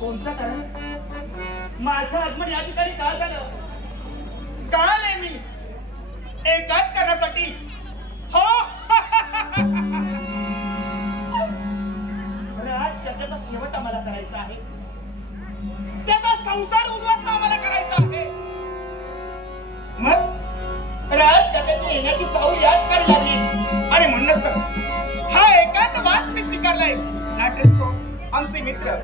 कोणतं कारण? माझं आगमन या ठिकाणी का झालं? का आले मी एकाच कारणासाठी? हो राजकन्याचा शेवट आम्हाला करायचा आहे, त्याचा संसार उद्ध्वस्त आम्हाला करायचा आहे. मग राजकन्याची येण्याची चाहूल या ठिकाणी लागली आणि म्हणूनच तर हा एकांतवास मी स्वीकारलाय. नाटेस तो आमचे मित्र